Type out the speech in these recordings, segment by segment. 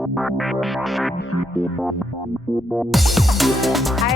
Hi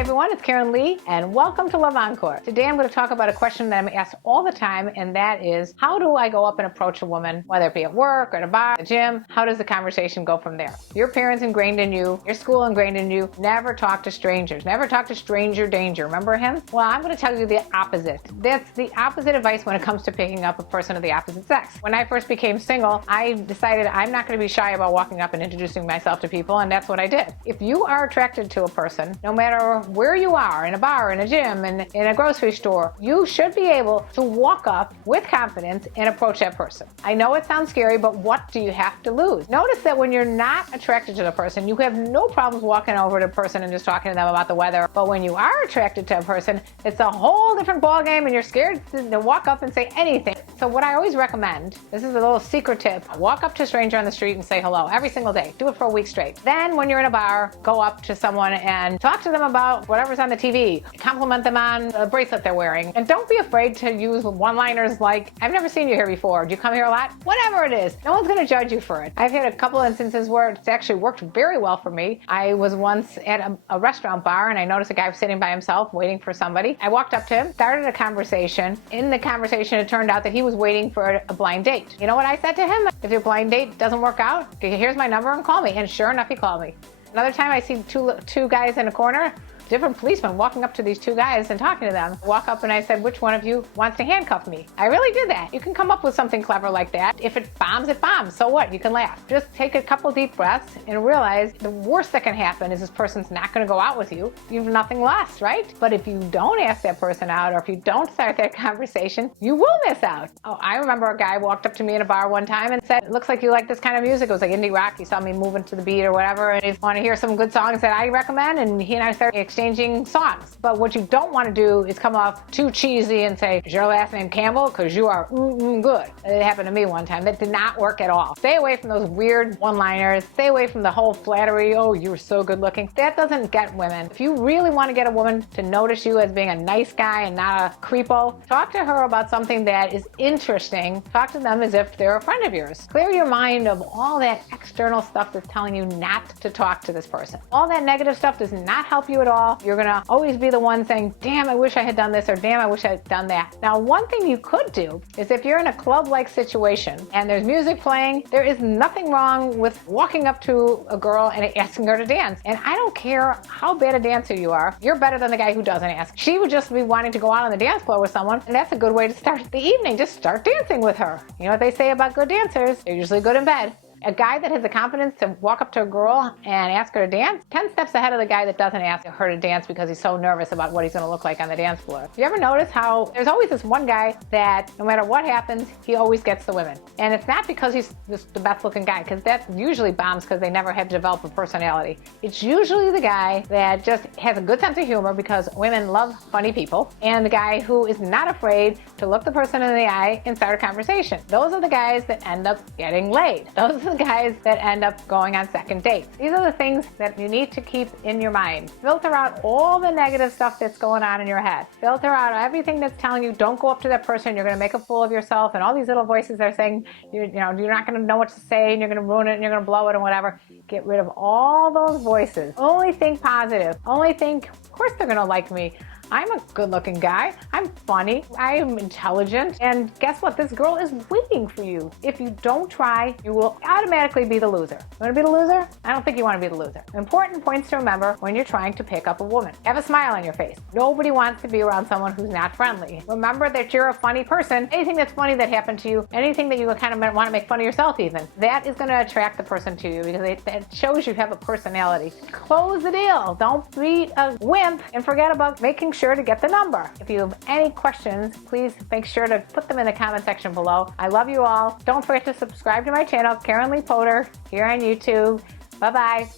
everyone, it's KarenLee and welcome to LoveEncore. Today I'm going to talk about a question that I'm asked all the time, and that is, how do I go up and approach a woman, whether it be at work or at a bar, the gym? How does the conversation go from there? Your parents ingrained in you, your school ingrained in you, never talk to strangers, never talk to stranger danger. Remember him? Well, I'm going to tell you the opposite. That's the opposite advice when it comes to picking up a person of the opposite sex. When I first became single, I decided I'm not going to be shy about walking up and introducing myself to people, and that's what I did. If you are attracted to a person, no matter where you are, in a bar, in a gym, in a grocery store, you should be able to walk up with confidence and approach that person. I know it sounds scary, but what do you have to lose? Notice that when you're not attracted to the person, you have no problems walking over to the person and just talking to them about the weather. But when you are attracted to a person, it's a whole different ballgame and you're scared to walk up and say anything. So what I always recommend, this is a little secret tip, walk up to a stranger on the street and say hello every single day. Do it for a week straight. Then when you're in a bar, go up to someone and talk to them about whatever's on the TV. Compliment them on a bracelet they're wearing. And don't be afraid to use one-liners like, I've never seen you here before. Do you come here a lot? Whatever it is. No one's going to judge you for it. I've had a couple instances where it's actually worked very well for me. I was once at a restaurant bar and I noticed a guy was sitting by himself waiting for somebody. I walked up to him, started a conversation. In the conversation, it turned out that he was waiting for a blind date. You know what I said to him? If your blind date doesn't work out, here's my number and call me. And sure enough, he called me. Another time I see two guys in a corner, different policemen walking up to these two guys and talking to them. Walk up and I said, which one of you wants to handcuff me? I really did that. You can come up with something clever like that. If it bombs, it bombs. So what? You can laugh. Just take a couple deep breaths and realize the worst that can happen is this person's not going to go out with you. You have nothing lost, right? But if you don't ask that person out, or if you don't start that conversation, you will miss out. Oh, I remember a guy walked up to me in a bar one time and said, it looks like you like this kind of music. It was like indie rock. He saw me moving to the beat or whatever, and he wanted to hear some good songs that I recommend, and he and I started exchanging songs. But what you don't want to do is come off too cheesy and say, is your last name Campbell? Because you are good. It happened to me one time. That did not work at all. Stay away from those weird one-liners. Stay away from the whole flattery, oh, you're so good looking. That doesn't get women. If you really want to get a woman to notice you as being a nice guy and not a creepo, talk to her about something that is interesting. Talk to them as if they're a friend of yours. Clear your mind of all that external stuff that's telling you not to talk to this person. All that negative stuff does not help you at all. You're gonna always be the one saying, damn, I wish I had done this, or damn, I wish I had done that. Now, one thing you could do is if you're in a club-like situation and there's music playing, there is nothing wrong with walking up to a girl and asking her to dance. And I don't care how bad a dancer you are, you're better than the guy who doesn't ask. She would just be wanting to go out on the dance floor with someone, and that's a good way to start the evening. Just start dancing with her. You know what they say about good dancers? They're usually good in bed. A guy that has the confidence to walk up to a girl and ask her to dance, 10 steps ahead of the guy that doesn't ask her to dance because he's so nervous about what he's going to look like on the dance floor. You ever notice how there's always this one guy that no matter what happens, he always gets the women? And it's not because he's the best looking guy, because that usually bombs because they never have developed a personality. It's usually the guy that just has a good sense of humor because women love funny people, and the guy who is not afraid to look the person in the eye and start a conversation. Those are the guys that end up getting laid. Those are the guys that end up going on second dates. These are the things that you need to keep in your mind. Filter out all the negative stuff that's going on in your head. Filter out everything that's telling you don't go up to that person, you're going to make a fool of yourself, and all these little voices are saying you're not going to know what to say and you're going to ruin it and you're going to blow it and whatever. Get rid of all those voices. Only think positive. Only think, of course they're going to like me. I'm a good-looking guy. I'm funny. I'm intelligent. And guess what? This girl is waiting for you. If you don't try, you will automatically be the loser. You want to be the loser? I don't think you want to be the loser. Important points to remember when you're trying to pick up a woman. Have a smile on your face. Nobody wants to be around someone who's not friendly. Remember that you're a funny person. Anything that's funny that happened to you, anything that you kind of want to make fun of yourself even, that is going to attract the person to you because it shows you have a personality. Close the deal. Don't be a wimp and forget about making sure to get the number. If you have any questions, please make sure to put them in the comment section below. I love you all. Don't forget to subscribe to my channel, KarenLee Potter, here on YouTube. Bye-bye.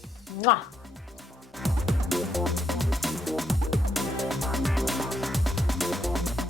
Mwah.